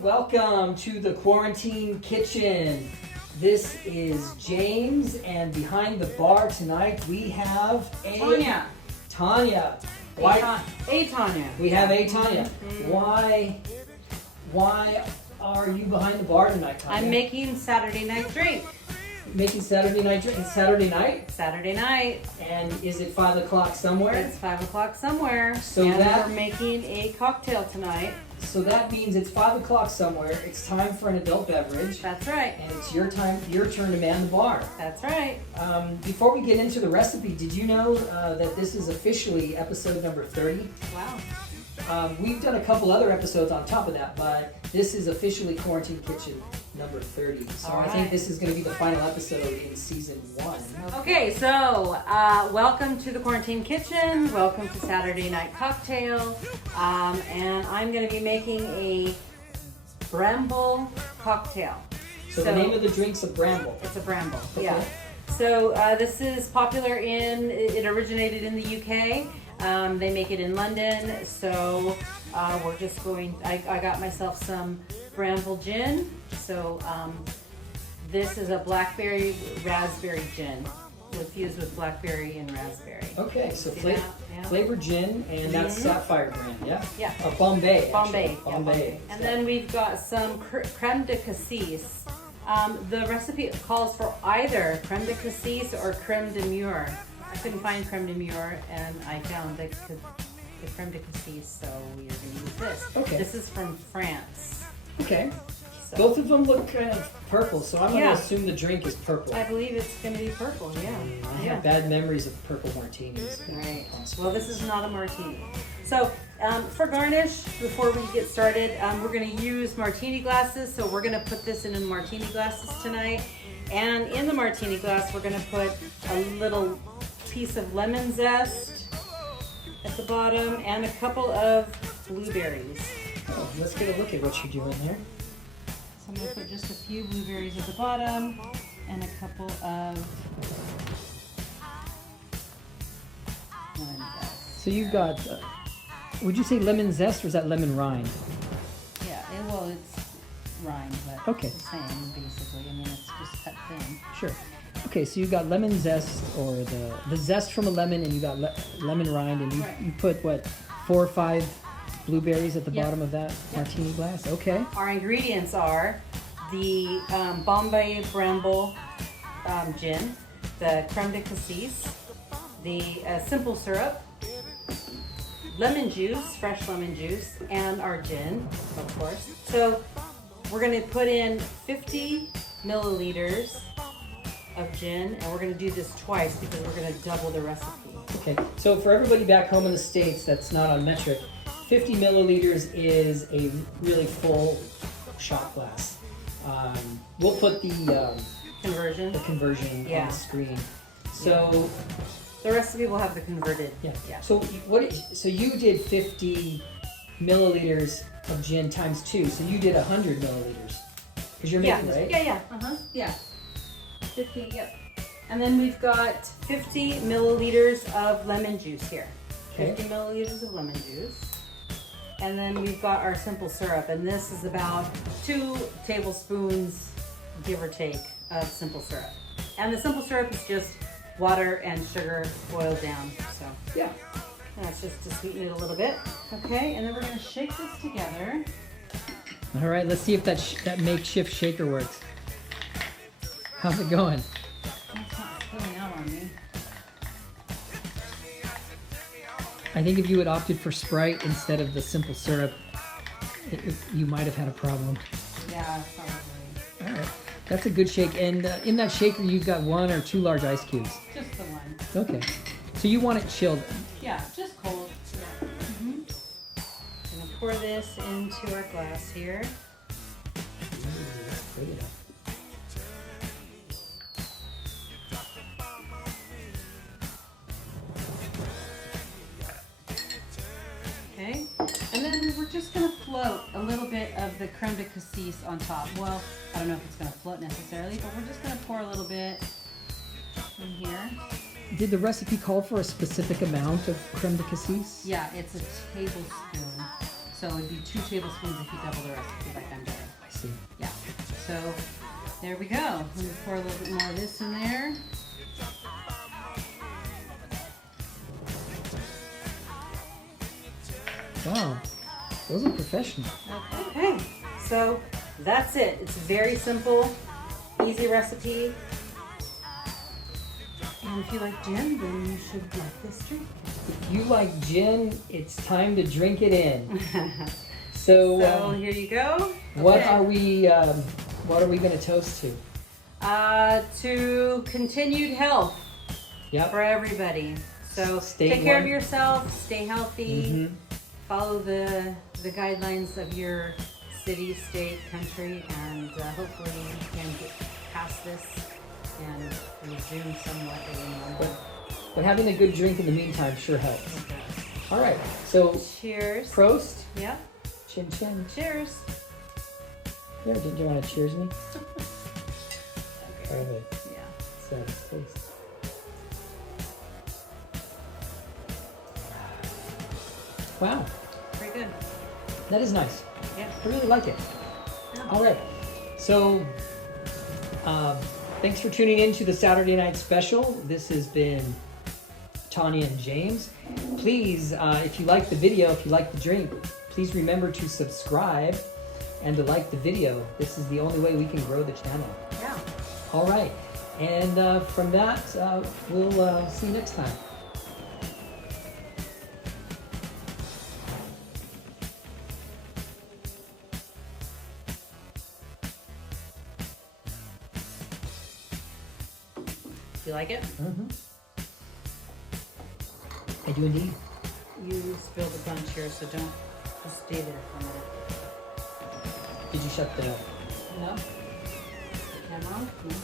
Welcome to the Quarantine Kitchen. This is James, and behind the bar tonight we have Tonya. Tonya. Tonya. We have a Tonya. Why are you behind the bar tonight, Tonya? I'm making Saturday night drink. Making Saturday night drink. Saturday night? Saturday night. And is it 5 o'clock somewhere? It's 5 o'clock somewhere. So and that we're making a cocktail tonight. So that means it's 5 o'clock somewhere. It's time for an adult beverage. That's right. And it's your turn to man the bar. That's right. Before we get into the recipe, did you know that this is officially episode number 30? Wow. We've done a couple other episodes on top of that, but this is officially Quarantine Kitchen number 30. So I think this is going to be the final episode in season 1. Okay, so welcome to the Quarantine Kitchen. Welcome to Saturday Night Cocktail. And I'm going to be making a Bramble cocktail. So the name of the drink's a Bramble. It's a Bramble, okay. Yeah. So this is popular it originated in the UK. They make it in London, so we're just I got myself some Bramble-Gin. So this is a blackberry raspberry gin, infused with blackberry and raspberry. Okay, so flavored gin, and that's Sapphire brand, yeah? Yeah. Or Bombay. Bombay. Bombay. And then we've got some creme de cassis. The recipe calls for either creme de cassis or creme de mure. I couldn't find creme de mure, and I found the creme de cassis, so we're going to use this. Okay. This is from France. Okay. So Both of them look kind of purple, so I'm going to assume the drink is purple. I believe it's going to be purple, yeah. I have bad memories of purple martinis. Right. Well, this is not a martini. So for garnish, before we get started, we're going to use martini glasses. So we're going to put this in martini glasses tonight. And in the martini glass, we're going to put a little piece of lemon zest at the bottom and a couple of blueberries. Oh, let's get a look at what you're doing there. So I'm going to put just a few blueberries at the bottom and a couple of lemon zest. So you've got, would you say lemon zest or is that lemon rind? Yeah, it's rind, but okay. It's the same basically. I mean, it's just cut thin. Sure. Okay, so you got lemon zest, or the zest from a lemon, and you got lemon rind, and you put what, 4 or 5 blueberries at the bottom of that martini glass. Okay. Our ingredients are the Bombay Bramble gin, the creme de cassis, the simple syrup, lemon juice, fresh lemon juice, and our gin, of course. So we're going to put in 50 milliliters of gin, and we're going to do this twice because we're going to double the recipe. Okay, so for everybody back home in the States that's not on metric, 50 milliliters is a really full shot glass. We'll put the conversion on the screen. So the recipe will have the converted. Yeah. So so you did 50 milliliters of gin times 2, so you did 100 milliliters. Because you're making, right? Yeah. Yeah. 50, yep. And then we've got 50 milliliters of lemon juice here. Okay. 50 milliliters of lemon juice. And then we've got our simple syrup, and this is about 2 tablespoons, give or take, of simple syrup. And the simple syrup is just water and sugar boiled down. So Yeah. that's just to sweeten it a little bit. Okay, and then we're gonna shake this together. All right, let's see if that makeshift shaker works. How's it going? It's not spilling out on me. I think if you had opted for Sprite instead of the simple syrup, you might have had a problem. Yeah, probably. All right, that's a good shake. And in that shaker, you've got 1 or 2 large ice cubes. Just the one. Okay, so you want it chilled. Yeah, just cold. Yeah. Gonna pour this into our glass here. That's big enough. Okay, and then we're just gonna float a little bit of the creme de cassis on top. Well, I don't know if it's gonna float necessarily, but we're just gonna pour a little bit in here. Did the recipe call for a specific amount of creme de cassis? Yeah, it's a tablespoon. So it'd be 2 tablespoons if you double the recipe like I'm doing. I see. Yeah, so there we go. Let me pour a little bit more of this in there. Wow, those are professional. Okay, so that's it. It's very simple, easy recipe. And if you like gin, then you should like this drink. If you like gin, it's time to drink it in. So here you go. what Okay. are we going to toast to? To continued health Yep. for everybody. So Stay take care of warm. yourself, stay healthy, Mhm. follow the guidelines of your city, state, country, and hopefully you can get past this and resume somewhat of a normal. But having a good drink in the meantime sure helps. All right, so Cheers. Prost, Yeah. chin chin. Cheers. Here, did you want to cheers me? Okay. All right, Yeah. sad taste. Wow, Pretty good. that is nice. Yeah. I really like it. Yeah. All right, so thanks for tuning in to the Saturday night special. This has been Tonya and James. Please, if you like the video, if you like the drink, please remember to subscribe and to like the video. This is the only way we can grow the channel. Yeah. All right, and from that, we'll see you next time. You like it? Mm-hmm. I do indeed. You spilled a bunch here, so don't just stay there for a minute. Did you shut the... No? The camera on? No.